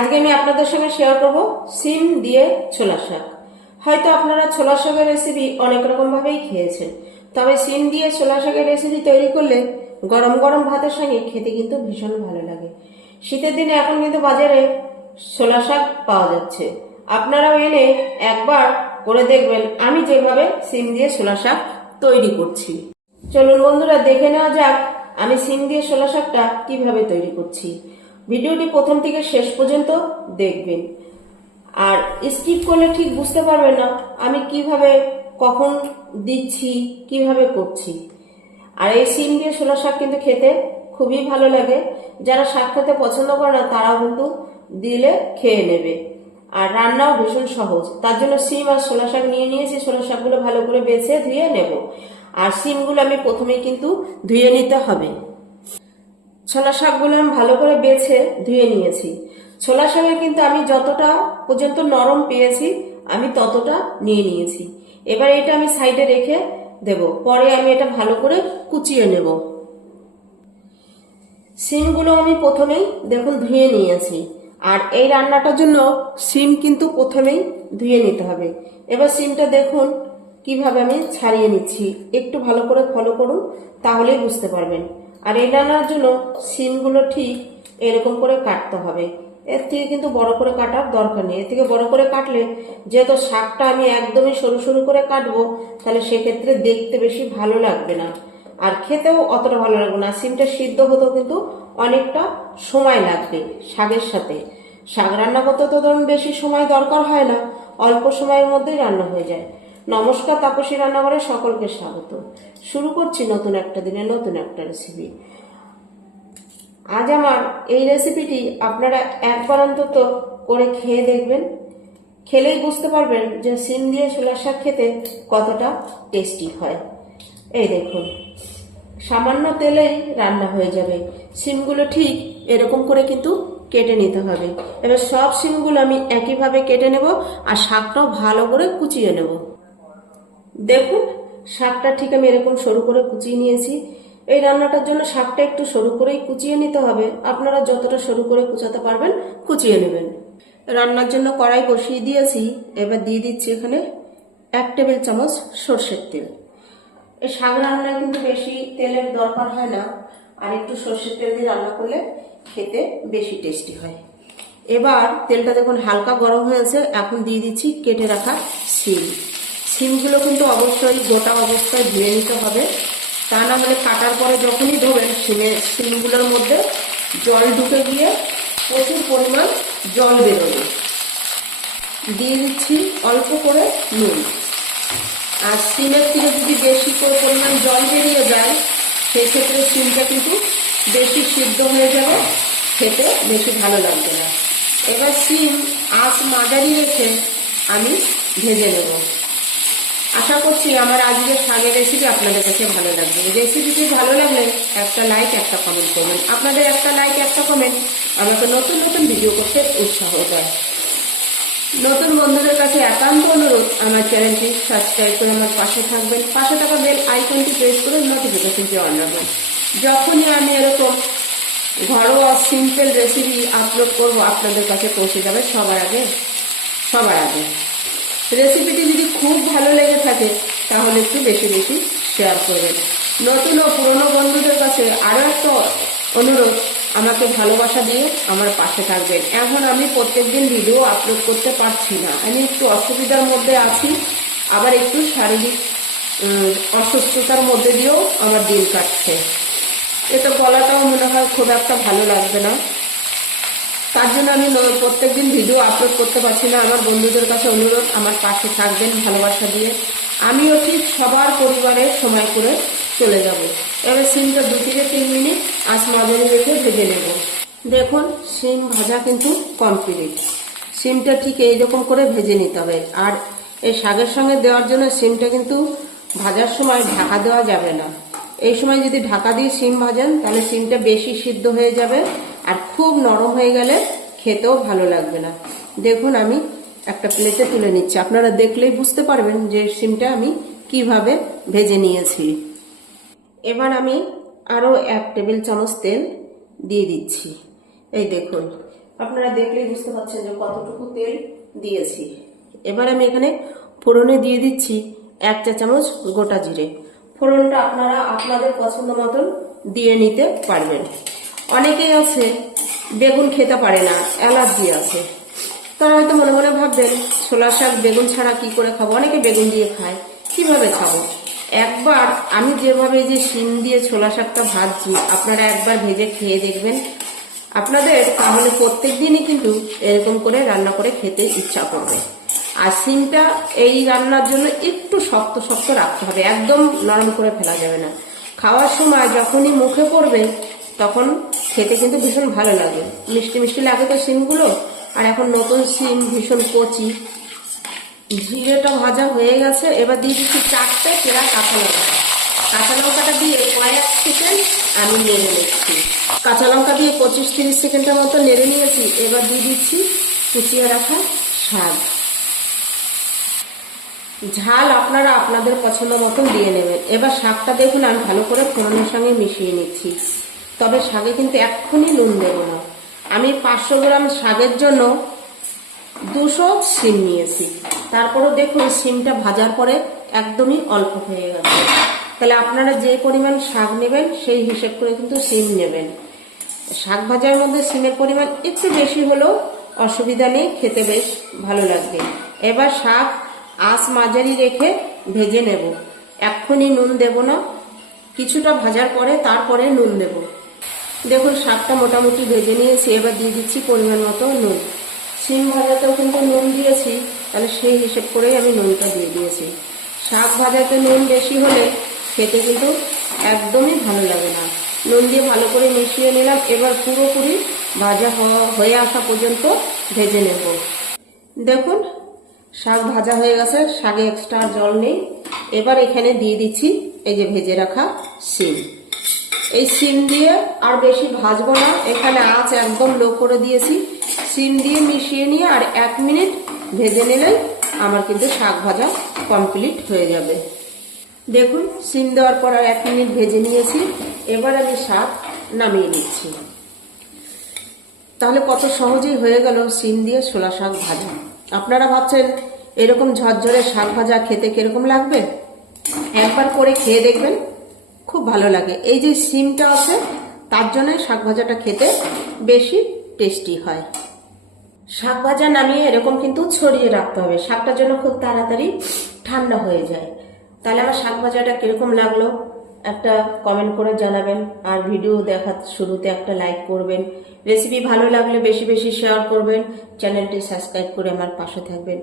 আজকে আমি আপনাদের সঙ্গে শেয়ার করব সিম দিয়ে ছোলা শাক। হয়তো আপনারা ছোলা শাকের রেসিপি অনেক রকম ভাবেই খেয়েছেন, তবে সিম দিয়ে ছোলা শাকের রেসিপি তৈরি করলে গরম গরম ভাতের সঙ্গে খেতে কিন্তু ভীষণ ভালো লাগে। শীতের দিনে এখন কিন্তু বাজারে ছোলা শাক পাওয়া যাচ্ছে। আপনারাও এনে একবার করে দেখবেন আমি যেভাবে সিম দিয়ে ছোলা শাক তৈরি করছি। চলুন বন্ধুরা, দেখে নেওয়া যাক আমি সিম দিয়ে ছোলা শাকটা কীভাবে তৈরি করছি। ভিডিওটি প্রথম থেকে শেষ পর্যন্ত দেখবেন। আর স্কিপ করলে ঠিক বুঝতে পারবেন না আমি কীভাবে কখন দিচ্ছি, কীভাবে করছি। আর এই সিম দিয়ে ছোলা শাক কিন্তু খেতে খুবই ভালো লাগে। যারা শাক খেতে পছন্দ করে না, তারাও কিন্তু দিলে খেয়ে নেবে। আর রান্নাও ভীষণ সহজ। তার জন্য সিম আর ছোলা শাক নিয়ে নিয়েছি। ছোলা শাকগুলো ভালো করে বেছে ধুয়ে নেব। আর সিমগুলো আমি প্রথমেই কিন্তু ধুয়ে নিতে হবে। ছোলা শাকগুলো আমি ভালো করে বেছে ধুয়ে নিয়েছি। ছোলা শাকে কিন্তু আমি যতটা পর্যন্ত নরম পেয়েছি, আমি ততটা নিয়ে নিয়েছি। এবার এটা আমি সাইডে রেখে দেব। পরে আমি এটা ভালো করে কুচিয়ে নেব। সিমগুলো আমি প্রথমেই দেখুন ধুয়ে নিয়েছি। আর এই রান্নাটার জন্য সিম কিন্তু প্রথমেই ধুয়ে নিতে হবে। এবার সিমটা দেখুন কীভাবে আমি ছাড়িয়ে নিচ্ছি। একটু ভালো করে ফলো করুন, তাহলেই বুঝতে পারবেন। আর এই রান্নার জন্য সিমগুলো ঠিক এরকম করে কাটতে হবে। এর থেকে কিন্তু বড় করে কাটার দরকার নেই। এর থেকে বড় করে কাটলে যেহেতু শাকটা আমি একদমই সরু সরু করে কাটবো, তাহলে সেক্ষেত্রে দেখতে বেশি ভালো লাগবে না। আর খেতেও অতটা ভালো লাগবে না। সিমটা সিদ্ধ হতেও কিন্তু অনেকটা সময় লাগবে শাকের সাথে। শাক রান্না করতে তো ধরুন বেশি সময় দরকার হয় না, অল্প সময়ের মধ্যেই রান্না হয়ে যায়। নমস্কার, তাপসী রান্নাঘরে সকলকে স্বাগত। শুরু করছি নতুন একটা দিনে নতুন একটা রেসিপি আজ আমার এই রেসিপিটি আপনারা একবার অন্তত করে খেয়ে দেখবেন। খেলেই বুঝতে পারবেন যে সিম দিয়ে ছোলার শাক খেতে কতটা টেস্টি হয়। এই দেখুন, সামান্য তেলেই রান্না হয়ে যাবে। সিমগুলো ঠিক এরকম করে কিন্তু কেটে নিতে হবে। এবার সব সিমগুলো আমি একইভাবে কেটে নেব আর শাকটাও ভালো করে কুচিয়ে নেব। দেখুন শাকটা ঠিক আমি এরকম সরু করে কুচিয়ে নিয়েছি। এই রান্নাটার জন্য শাকটা একটু সরু করেই কুচিয়ে নিতে হবে। আপনারা যতটা সরু করে কুচাতে পারবেন, কুচিয়ে নেবেন। রান্নার জন্য কড়াই বসিয়ে দিয়েছি। এবার দিয়ে দিচ্ছি এখানে এক টেবিল চামচ সর্ষের তেল। এই শাক রান্নায় কিন্তু বেশি তেলের দরকার হয় না। আর একটু সর্ষের তেল দিয়ে রান্না করলে খেতে বেশি টেস্টি হয়। এবার তেলটা দেখুন হালকা গরম হয়েছে। এখন দিয়ে দিচ্ছি কেটে রাখা সিম সিমগুলো কিন্তু অবশ্যই গোটা অবস্থায় ধুয়ে নিতে হবে। তা না হলে কাটার পরে যখনই ধোবেন সিমের সিমগুলোর মধ্যে জল ঢুকে গিয়ে প্রচুর পরিমাণ জল বেরোবে। দিয়ে দিচ্ছি অল্প করে নুন। আর সিমের থেকে যদি বেশি করে পরিমাণ জল বেরিয়ে যায় সেই ক্ষেত্রে সিমটা কিন্তু বেশি সিদ্ধ হয়ে যাবে, খেতে বেশি ভালো লাগবে না। এবার সিম আঁচ মাঝারি রেখে আমি ভেজে নেব। আশা করছি আমার আজকের শাকের রেসিপি আপনাদের কাছে ভালো লাগবে। রেসিপিটি ভালো লাগলে একটা লাইক একটা কমেন্ট করবেন। আপনাদের একটা লাইক একটা কমেন্ট আমাকে নতুন নতুন ভিডিও করতে উৎসাহ দেয়। নতুন বন্ধুদের কাছে একান্ত অনুরোধ, আমার চ্যানেলটি সাবস্ক্রাইব করে আমার পাশে থাকবেন। পাশে থাকা বেল আইকনটি প্রেস করে নোটিফিকেশনটি অন রাখবেন। যখনই আমি এরকম ঘরোয়া সিম্পল রেসিপি আপলোড করব, আপনাদের কাছে পৌঁছে যাবে সবার আগে সবার আগে। রেসিপিটি যদি খুব ভালো লেগে থাকে, তাহলে একটু বেশি বেশি শেয়ার করবেন। নতুন ও পুরনো বন্ধুদের কাছে আরও একটা অনুরোধ, আমাকে ভালোবাসা দিয়ে আমার পাশে থাকবেন। এখন আমি প্রত্যেকদিন ভিডিও আপলোড করতে পারছি না। আমি একটু অসুবিধার মধ্যে আছি, আবার একটু শারীরিক অসুস্থতার মধ্যে দিয়েও আমার দিন কাটছে। এতে গলাটাও মনে হয় খুব একটা ভালো লাগবে না। তার জন্য আমি ন- প্রত্যেকদিন ভিডিও আপলোড করতে পারছি না। আমার বন্ধুদের কাছে অনুরোধ, আমার পাশে থাকবেন, ভালোবাসা দিয়ে। আমিও ঠিক সবার পরিবারের সময় করে চলে যাব। এবার সিমটা দু থেকে তিন মিনিট আঁচ মাঝারি রেখে ভেজে নেব। দেখুন, সিম ভাজা কিন্তু কমপ্লিট সিমটা ঠিক এইরকম করে ভেজে নিতে হবে। আর এই শাকের সঙ্গে দেওয়ার জন্য সিমটা কিন্তু ভাজার সময় ঢাকা দেওয়া যাবে না। এই সময় যদি ঢাকা দিয়ে সিম ভাজেন, তাহলে সিমটা বেশি সিদ্ধ হয়ে যাবে। আর খুব নরম হয়ে গেলে খেতেও ভালো লাগবে না। দেখুন আমি একটা প্লেটে তুলে নিচ্ছি। আপনারা দেখলেই বুঝতে পারবেন যে সিমটা আমি কীভাবে ভেজে নিয়েছি। এবার আমি আরও এক টেবিল চামচ তেল দিয়ে দিচ্ছি। এই দেখুন, আপনারা দেখলেই বুঝতে পারছেন যে কতটুকু তেল দিয়েছি। এবার আমি এখানে ফোড়নে দিয়ে দিচ্ছি এক চা চামচ গোটা জিরে। ফোড়নটা আপনারা আপনাদের পছন্দ মতন দিয়ে নিতে পারবেন। অনেকেই আছে, বেগুন খেতে পারে না, অ্যালার্জি আছে। তারা হয়তো মনে মনে ভাববেন, ছোলা শাক, বেগুন ছাড়া কি করে খাব? অনেকে বেগুন দিয়ে খায়, কীভাবে খাব? একবার আমি যেভাবে যে শিম দিয়ে ছোলা শাকটা ভাজছি, আপনারা একবার ভেজে খেয়ে দেখবেন। আপনাদের তাহলে প্রত্যেক দিনই কিন্তু এরকম করে রান্না করে খেতে ইচ্ছা করবে। আর সিমটা এই রান্নার জন্য একটু শক্ত শক্ত রাখতে হবে, একদম নরম করে ফেলা যাবে না। খাওয়ার সময় যখনই মুখে পড়বে, তখন খেতে কিন্তু ভীষণ ভালো লাগে। মিষ্টি মিষ্টি লাগে তো সিমগুলো। আর এখন নতুন সিম ভীষণ কচি। জিরেটা ভাজা হয়ে গেছে। এবার দিয়ে দিচ্ছি চারটে কেরা কাঁচা লঙ্কা। কাঁচা লঙ্কাটা দিয়ে কয়েক সেকেন্ড আমি নেড়ে নিচ্ছি। কাঁচা লঙ্কা দিয়ে পঁচিশ তিরিশ সেকেন্ডের মতো নেড়ে নিয়েছি। এবার দিয়ে দিচ্ছি কুচিয়ে রাখা শাক। ঝাল আপনারা আপনাদের পছন্দ মতন দিয়ে নেবেন। এবার শাকটা দেখুন, আমি ভালো করে ফোড়নের সঙ্গে মিশিয়ে নিচ্ছি। তবে শাকে কিন্তু এক্ষুনি নুন দেব না। আমি পাঁচশো গ্রাম শাকের জন্য দুশো সিম নিয়েছি। তারপরও দেখুন সিমটা ভাজার পরে একদমই অল্প হয়ে গেছে। তাহলে আপনারা যে পরিমাণ শাক নেবেন, সেই হিসেব করে কিন্তু সিম নেবেন। শাক ভাজার মধ্যে সিমের পরিমাণ একটু বেশি হলেও অসুবিধা নেই, খেতে বেশ ভালো লাগবে। এবার শাক আঁচ মাঝারি রেখে ভেজে নেব। এক্ষুনি নুন দেব না। কিছুটা ভাজার পরে তারপরে নুন দেব। দেখুন, শাকটা মোটামুটি ভেজে নিয়েছি, এবার দিয়ে দিচ্ছি পরিমাণ মতো নুন। সিম ভাজাতেও কিন্তু নুন দিয়েছি, তাহলে সেই হিসেব করেই আমি নুনটা দিয়ে দিয়েছি। শাক ভাজাতে নুন বেশি হলে খেতে কিন্তু একদমই ভালো লাগে না। নুন দিয়ে ভালো করে মিশিয়ে নিলাম, এবার পুরোপুরি ভাজা হয়ে আসা পর্যন্ত ভেজে নেব। দেখুন, শাক ভাজা হয়ে গেছে, শাকে এক্সট্রা জল নেই। এবার এখানে দিয়ে দিচ্ছি, এই যে ভেজে রাখা সিম এই সিম দিয়ে আর বেশি ভাজবো না। এখানে আঁচ একদম লো করে দিয়েছি। সিম দিয়ে মিশিয়ে নিয়ে আর এক মিনিট ভেজে নিলেই আমার কিন্তু শাক ভাজা কমপ্লিট হয়ে যাবে। দেখুন, সিম দেওয়ার পর আর এক মিনিট ভেজে নিয়েছি। এবার আমি শাক নামিয়ে নিচ্ছি। তাহলে কত সহজেই হয়ে গেল সিম দিয়ে ছোলা শাক ভাজা। আপনারা ভাবছেন, এরকম ঝরঝরে শাক ভাজা খেতে কীরকম লাগবে? একবার করে খেয়ে দেখবেন। খুব ভালো লাগে। এই যে সিমটা আছে, তার জন্য শাক ভাজাটা খেতে বেশি টেস্টি হয়। শাক ভাজা নামিয়ে এরকম কিন্তু ছড়িয়ে রাখতে হবে। শাকটা যেন খুব তাড়াতাড়ি ঠান্ডা হয়ে যায়। তাহলে আমার শাক ভাজাটা কীরকম লাগল? একটা কমেন্ট করে জানাবেন। আর ভিডিও দেখা শুরুতে একটা লাইক করবেন। রেসিপি ভালো লাগলে বেশি বেশি শেয়ার করবেন। চ্যানেলটি সাবস্ক্রাইব করে আমার পাশে থাকবেন।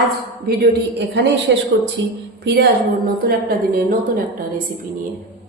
আজ ভিডিওটি এখানেই শেষ করছি। ফিরে আসব নতুন একটা দিনে নতুন একটা রেসিপি নিয়ে।